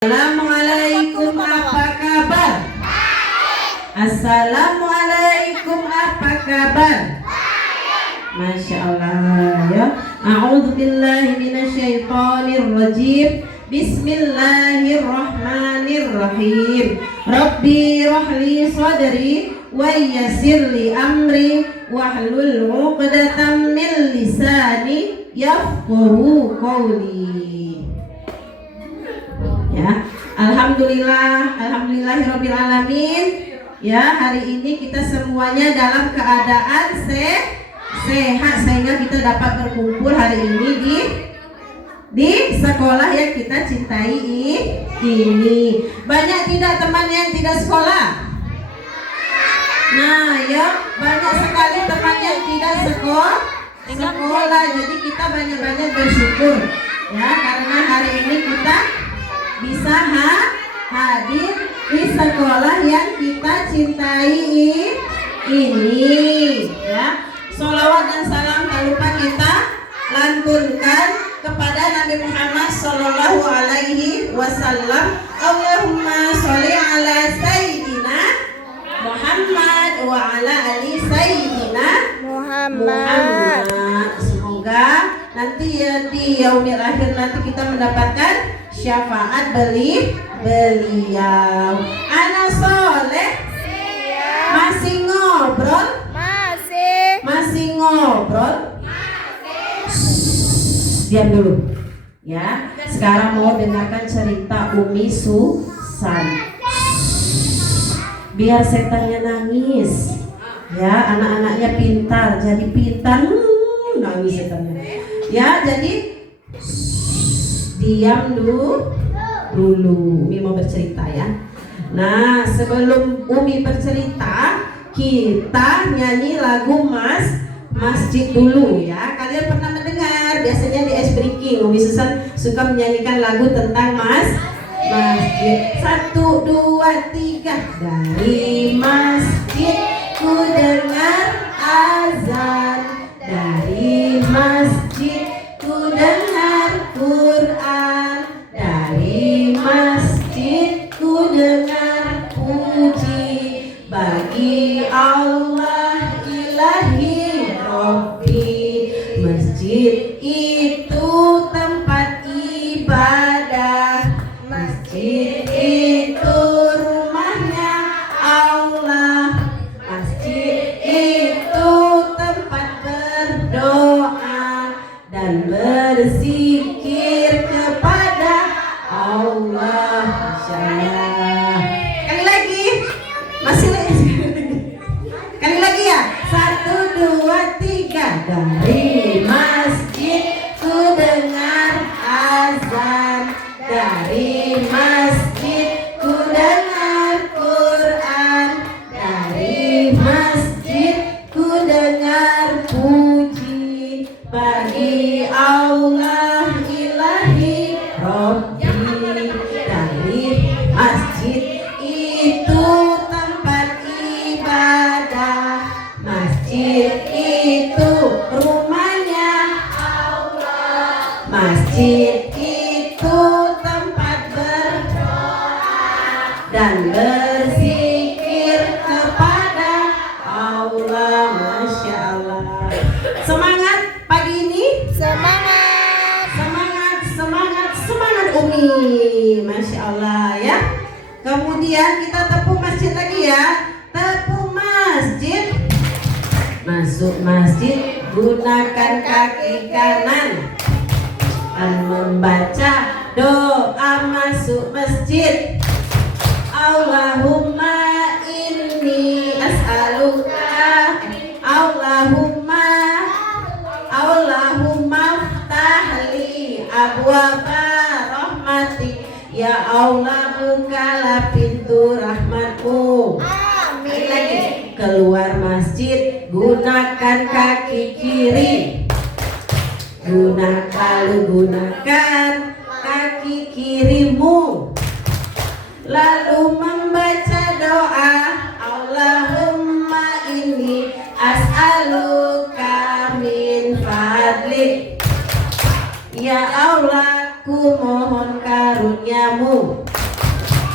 Assalamualaikum, apa kabar? Assalamualaikum, apa kabar? Masya Allah ya. A'udzubillahi minasyaitonirrajim. Bismillahirrahmanirrahim. Rabbi rahli sadri wa yassirli amri wahlul 'uqdatam min lisani yafqahu qawli. Ya, alhamdulillahirabbil alamin. Ya, hari ini kita semuanya dalam keadaan sehat sehingga kita dapat berkumpul hari ini di sekolah yang kita cintai ini. Banyak tidak teman yang tidak sekolah? Nah, ya, banyak sekali teman yang tidak sekolah. Jadi kita banyak-banyak bersyukur ya, karena hari ini kita bisa hadir di sekolah yang kita cintai ini ya. Sholawat dan salam tak lupa kita lantunkan kepada Nabi Muhammad Sallallahu Alaihi Wasallam. Allahumma sholli ala Sayyidina Muhammad wa ala ali Sayyidina Muhammad. Semoga nanti ya di yaumil akhir nanti kita mendapatkan syafaat beliau. Anak soleh masih ngobrol? Masih ngobrol? Diam dulu ya. Sekarang mau dengarkan cerita Umi Susan. Biar setannya nangis ya, anak-anaknya pintar jadi pintar, nangis setannya ya. Jadi diam dulu. Umi mau bercerita ya. Nah, sebelum Umi bercerita, kita nyanyi lagu Masjid dulu ya. Kalian pernah mendengar? Biasanya di S Breaking Umi Susan suka menyanyikan lagu tentang masjid. 1, 2, 3. Dari masjid ku dengar azan, dari masjid ku dengar Quran, dari masjid ku dengar puji bagi Allah ilahi Rabbi. Masjid itu tempat ibadah, masjid itu rumahnya Allah, masjid itu tempat berdoa dan berzikir kepada Allah. Masyaallah. Kali lagi, masih lagi. Kali lagi ya. 1, 2, 3. Dari masjid ku dengar azan, dari masjid ku dengar Quran, dari masjid ku dengar puji bagi Allah ilahi Rabbi. Dari masjid itu tempat ibadah, masjid itu rumahnya Allah, masjid itu tempat berdoa dan berzikir kepada Allah. Masya Allah. Semangat pagi ini. Semangat Umi. Masya Allah ya. Kemudian kita tepuk masjid lagi ya. Tepuk masjid. Masuk masjid gunakan kaki kanan dan membaca doa masuk masjid. Allahumma inni as'aluka, Allahumma ftahli abwaba rahmatik. Ya Allah, bukalah pintu rahmatmu. Amin. Lagi keluar masjid gunakan kaki kiri. Gunakan kaki kirimu, lalu membaca doa Allahumma inni as'aluka min fadlik. Ya Allah, ku mohon karuniamu.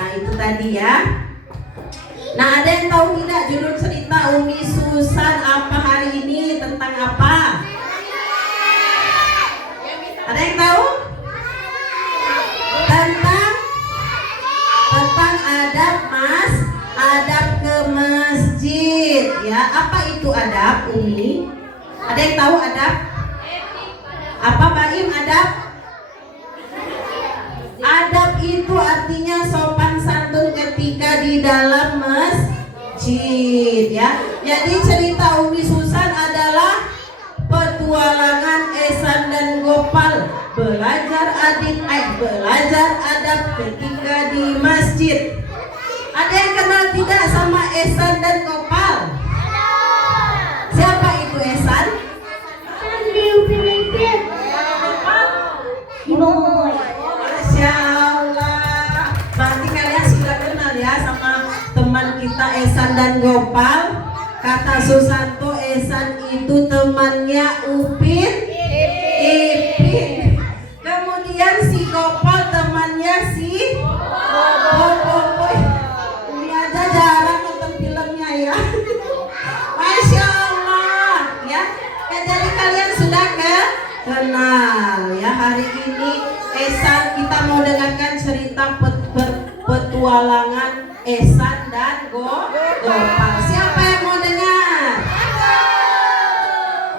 Nah itu tadi ya. Nah ada yang tahu tidak judul cerita Umi Susan apa hari ini tentang apa? Ada yang tahu? Tentang adab ke masjid ya. Apa itu adab, Umi? Ada yang tahu adab? Apa Baim adab? Adab itu artinya sopan santun ketika di dalam masjid ya. Jadi cerita Umi Susan adalah petualangan Ehsan dan Gopal belajar adab ketika di masjid. Ada yang kenal tidak sama Ehsan dan Gopal? Siapa itu Ehsan? Di Upin Ipin. Di Boboiboy. Masya Allah. Berarti kalian sudah kenal ya sama teman kita Ehsan dan Gopal. Kata Susanto, Ehsan itu temannya Upin Ipin. Kemudian si Gopal temannya si Boboiboy. Umi aja jarang nonton filmnya ya. Masya Allah ya. Jadi kalian sudah kenal ya. Hari ini Ehsan kita mau dengarkan cerita petualangan Ehsan dan Gopal. Siapa yang mau dengar?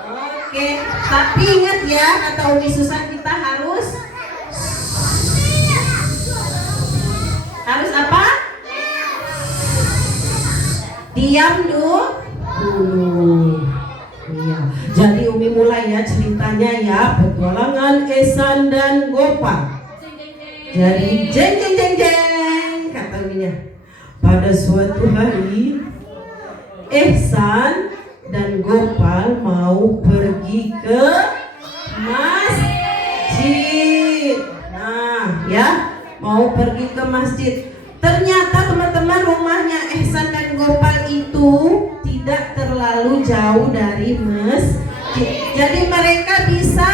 Oke, tapi ingat ya kata Umi Susan kita harus apa? Diam dulu. Iya. Jadi Umi mulai ya ceritanya ya, petualangan Ehsan dan Gopal. Jadi jeng jeng jeng jeng kata Uminya. Pada suatu hari Ehsan dan Gopal mau pergi ke masjid. Nah ya, mau pergi ke masjid. Ternyata teman-teman rumahnya Ehsan dan Gopal itu tidak terlalu jauh dari masjid. Jadi mereka bisa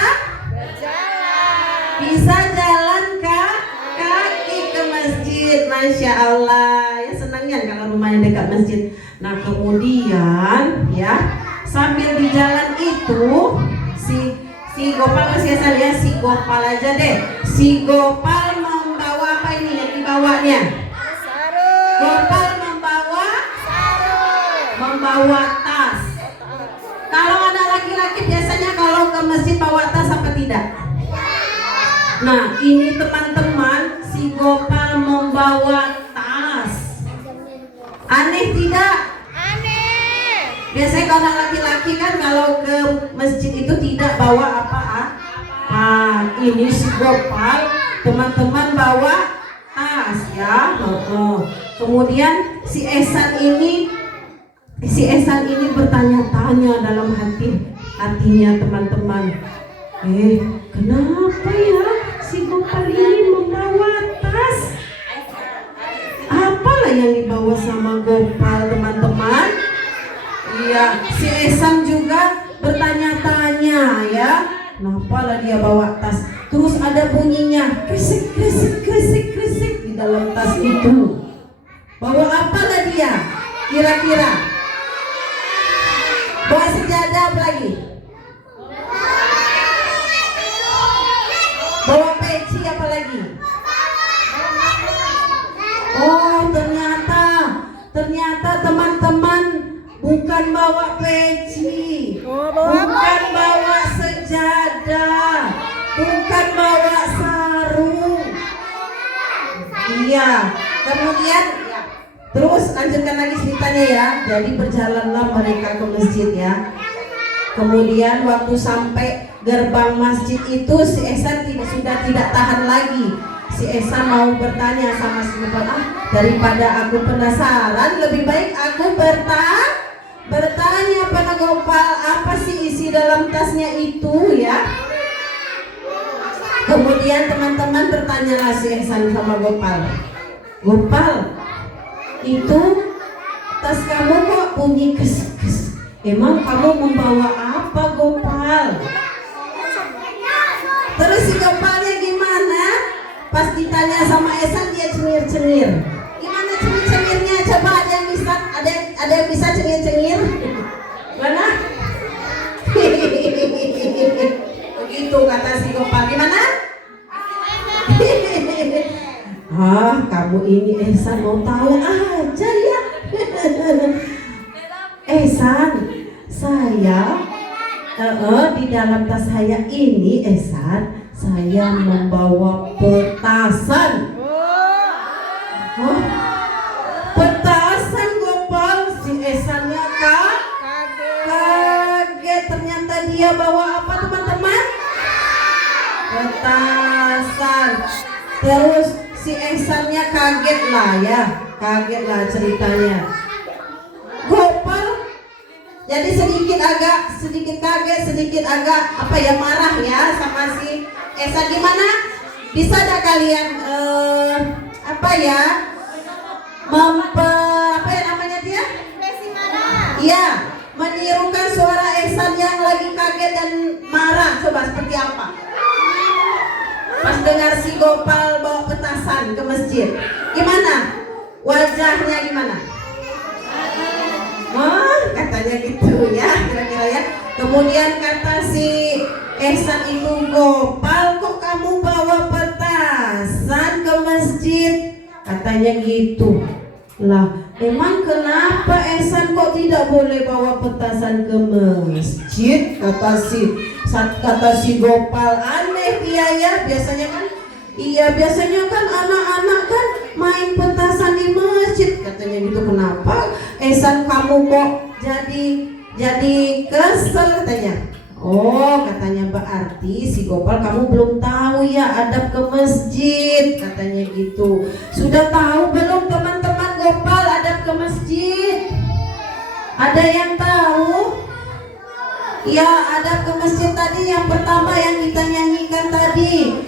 jalan kaki ke masjid. Masya Allah ya, senangnya kalau rumahnya dekat masjid. Nah kemudian ya sambil di jalan itu si Gopal masih ya, si Gopal aja deh. Si Gopal membawa apa ini yang dibawanya? Gopal membawa tas. Kalau ada laki-laki biasanya kalau ke masjid bawa tas apa tidak? Nah ini teman-teman, si Gopal membawa tas. Aneh tidak? Aneh. Biasanya kalau laki-laki kan kalau ke masjid itu tidak bawa apa? Ini si Gopal teman-teman bawa tas ya. Kemudian si Ehsan ini bertanya-tanya dalam hatinya teman-teman. Kenapa ya si Gopal ini membawa tas? Apalah yang dibawa sama Gopal teman-teman? Iya, si Ehsan juga bertanya-tanya ya. Kenapalah dia bawa tas? Terus ada bunyinya kresik kresik kresik kresik di dalam tas itu. Bawa apalah dia? Kira-kira? Bawa sejadah apa lagi? Bawa peci apa lagi? Oh ternyata teman-teman bukan bawa peci, bukan bawa sejadah, bukan bawa sarung. Iya, kemudian terus lanjutkan lagi ceritanya ya. Jadi berjalanlah mereka ke masjid ya. Kemudian waktu sampai gerbang masjid itu si Ehsan sudah tidak tahan lagi. Si Ehsan mau bertanya sama si Gopal, daripada aku penasaran, lebih baik aku bertanya pada Gopal apa sih isi dalam tasnya itu ya. Kemudian teman-teman bertanyalah si Ehsan sama Gopal, Gopal, itu tas kamu kok bunyi kes-kes? Emang kamu membawa apa Gopal? Terus si Gopalnya gimana? Pas ditanya sama Ehsan dia cengir-cengir. Gimana? Begitu kata si Gopal. Gimana? Kamu ini Ehsan mau tahu aja ya. Ehsan, saya di dalam tas saya ini Ehsan, saya membawa petasan. Petasan Gopal, si Ehsannya kaget. Ternyata dia bawa apa teman-teman? Petasan. Terus si Ehsannya kaget lah ceritanya. Gopal jadi sedikit kaget, sedikit agak marah ya sama si Ehsan. Gimana? Bisa ada kalian namanya dia? Iya, menirukan suara Ehsan yang lagi kaget dan marah. Coba seperti apa? Pas dengar si Gopal bawa petasan ke masjid, gimana? Wajahnya gimana? Katanya gitu ya, kira-kira ya. Kemudian kata si Ehsan itu, Gopal kok kamu bawa petasan ke masjid? Katanya gitu. Lah, emang kenapa Ehsan kok tidak boleh bawa petasan ke masjid? Kata si Gopal, aneh dia ya. Biasanya kan anak-anak kan main petasan di masjid. Katanya gitu. Kenapa Ehsan kamu kok jadi kesel katanya? Katanya berarti si Gopal kamu belum tahu ya adab ke masjid, katanya gitu. Sudah tahu belum teman-teman Gopal adab ke masjid? Ada yang tahu? Ya, adab ke masjid tadi yang pertama yang kita nyanyikan tadi,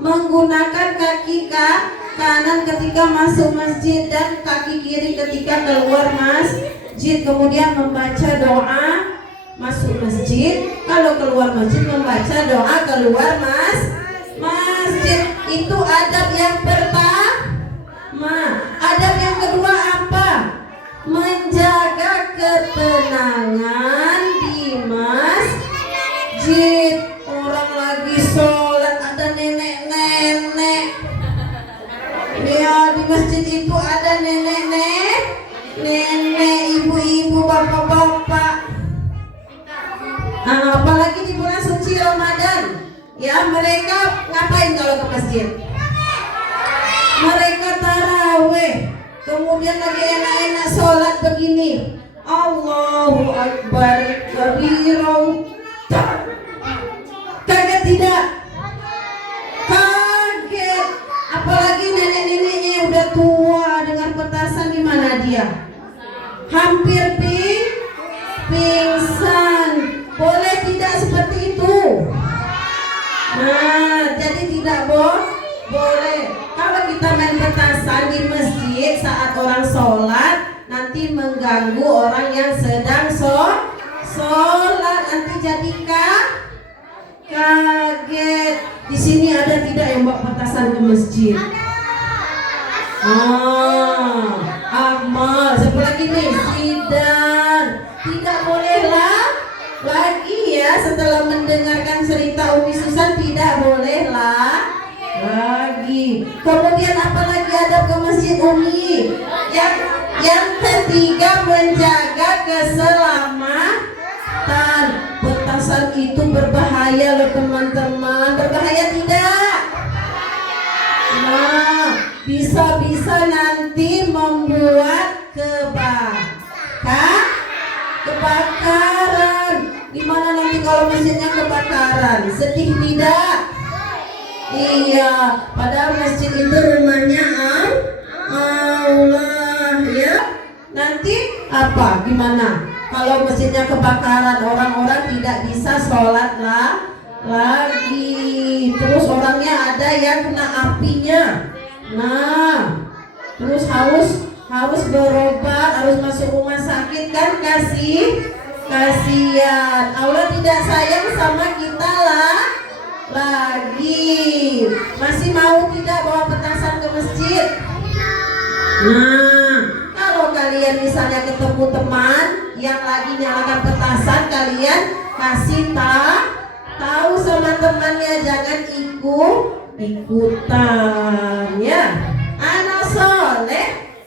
menggunakan kaki kanan ketika masuk masjid dan kaki kiri ketika keluar masjid. Kemudian membaca doa masuk masjid, kalau keluar masjid membaca doa keluar masjid. Itu adab yang pertama. Adab yang kedua apa? Menjaga ketenangan di masjid. Orang lagi sholat ada nenek-nenek. Ya, di masjid itu ada nenek-nenek, ibu-ibu, bapak-bapak. Apalagi di bulan suci Ramadan. Ya, mereka ngapain kalau ke masjid? Mereka taraweh. Kemudian lagi enak-enak sholat begini, Allahu Akbar kabirau. Kaget tidak? Kaget. Apalagi nenek-neneknya udah tua, dengar petasan gimana dia? Hampir pingsan. Boleh tidak seperti itu? Jadi tidak boleh. Kalau kita main petasan di masjid saat orang sholat, nanti mengganggu orang yang sedang sholat, nanti jadi kaget. Di sini ada tidak yang bawa petasan ke masjid? Ahmad, siapa lagi nih? Tidak bolehlah lagi ya, setelah mendengarkan cerita Umi Susan, tidak bolehlah lagi. Kemudian apalagi adab ke masjid Umi? Yang ketiga, menjaga keselamatan. Petasan itu berbahaya loh teman-teman. Berbahaya tidak? Bisa nanti membuat kebakaran. Gimana nanti kalau masjidnya kebakaran? Sedih tidak? Iya, padahal masjid itu rumahnya Allah ya. Nanti apa? Gimana? Kalau masjidnya kebakaran, orang-orang tidak bisa sholat lagi. Terus orangnya ada yang kena apinya. Terus harus berobat, harus masuk rumah sakit kan, kasihan. Allah tidak sayang sama kita lagi. Masih mau tidak bawa petasan ke masjid? Kalau kalian kalian misalnya ketemu teman yang lagi nyalakan petasan, kalian kasih tahu sama temannya, jangan ikutan ya. Anak soleh.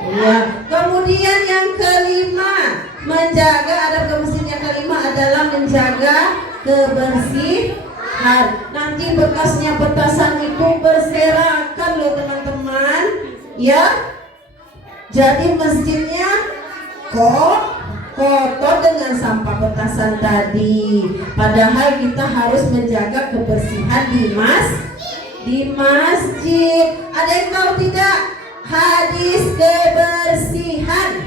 Ya. Kemudian yang kelima, menjaga adab ke masjid. Yang kelima adalah menjaga kebersihan. Nanti bekasnya petasan itu berserakan loh teman-teman ya. Jadi masjidnya kotor dengan sampah petasan tadi. Padahal kita harus menjaga kebersihan di masjid. Ada yang tahu tidak hadis kebersihan?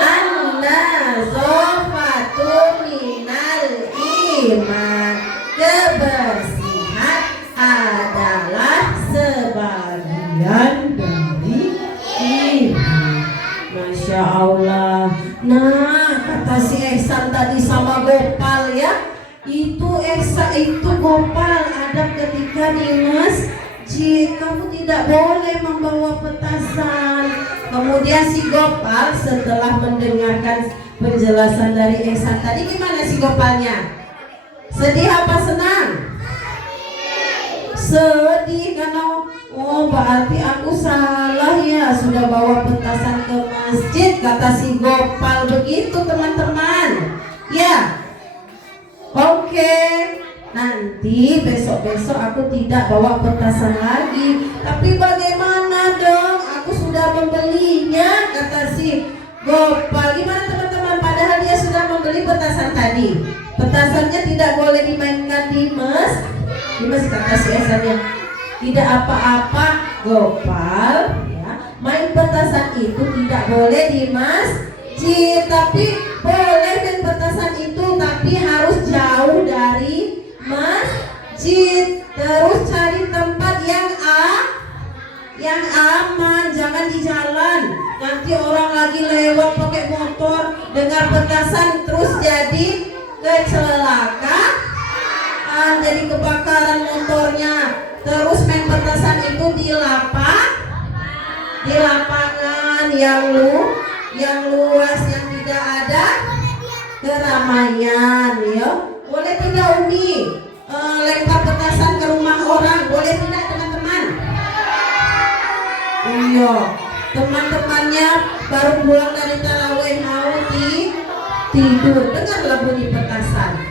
An-nazafatu minal iman. Kebersihan adalah sebagian dari iman. Masya Allah. Nah, kata si Ehsan tadi sama Gopal ya, itu Gopal adab ketika di masjid, kamu tidak boleh membawa petasan. Kemudian si Gopal setelah mendengarkan penjelasan dari Ehsan tadi, gimana si Gopalnya? Sedih apa senang? Sedih karena berarti aku salah ya, sudah bawa petasan ke masjid, kata si Gopal begitu teman-teman ya. Oke, nanti besok-besok aku tidak bawa petasan lagi. Tapi bagaimana dong, aku sudah membelinya, kata si Gopal. Gimana teman-teman, padahal dia sudah membeli petasan tadi. Petasannya tidak boleh dimainkan di masjid, kata si Esannya. Tidak apa-apa Gopal ya, main petasan itu tidak boleh di masjid, tapi boleh main petasan itu, tapi harus jauh dari masjid. Terus cari tempat yang aman, jangan di jalan. Nanti orang lagi lewat pakai motor, dengar petasan terus jadi kecelakaan, jadi kebakaran motornya. Terus main petasan itu di lapangan yang luas, yang tidak ada keramaian ya. Boleh tidak Umi lempar petasan ke rumah orang? Boleh tidak teman-teman? Iya, teman-temannya baru pulang dari tarawih mau tidur, dengarlah bunyi petasan.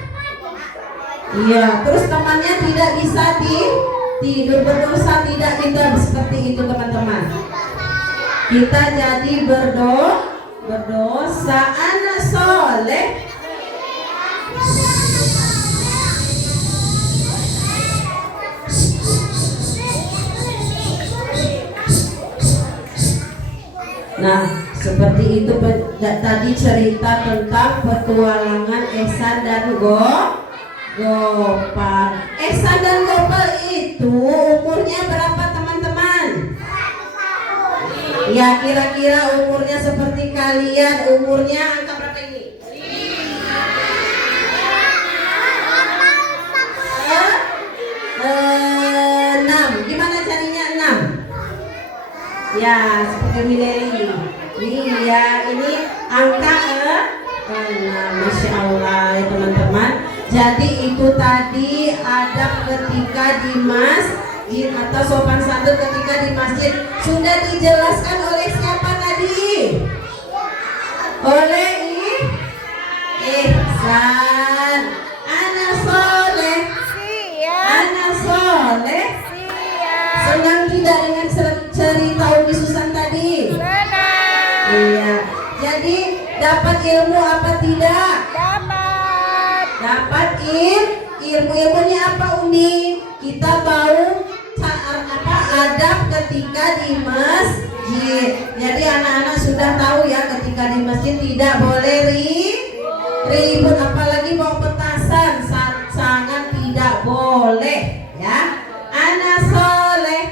Iya, terus temannya tidak bisa tidur, berdosa tidak kita seperti itu teman-teman. Kita jadi berdosa. Anak soleh. Nah, seperti itu tadi cerita tentang petualangan Ehsan dan Gopal. Ehsan dan Gopal itu umurnya berapa teman-teman? Ya, kira-kira umurnya seperti kalian. Umurnya angka berapa ini? 6. Gimana carinya 6? Ya, seperti Mileli. Iya, ini angka 6. Masya Allah ya teman-teman. Jadi itu tadi adab ketika di masjid atau sopan santun ketika di masjid. Sudah dijelaskan oleh siapa tadi? Oleh Ehsan. Anak soleh. Anak soleh. Senang tidak dengan cerita Umi Susan tadi? Iya. Jadi dapat ilmu apa tidak? Dapat ilmunya apa Umi? Kita tahu adab ketika di masjid. Jadi anak-anak sudah tahu ya, ketika di masjid tidak boleh ribut, apalagi bawa petasan, sangat tidak boleh ya. Anak soleh.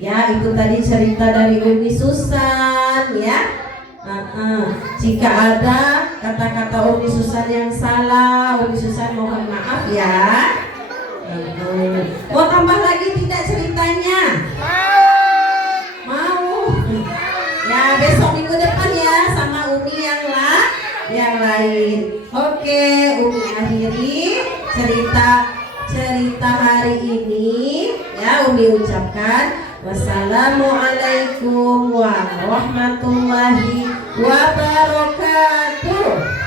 Ya, itu tadi cerita dari Umi Susan ya. Jika ada kata-kata Umi Susan yang salah, Umi Susan mohon maaf ya. Mau tambah lagi tidak ceritanya? Mau. lain. Oke, Umi akhiri cerita hari ini ya. Umi ucapkan wassalamualaikum warahmatullahi wabarakatuh.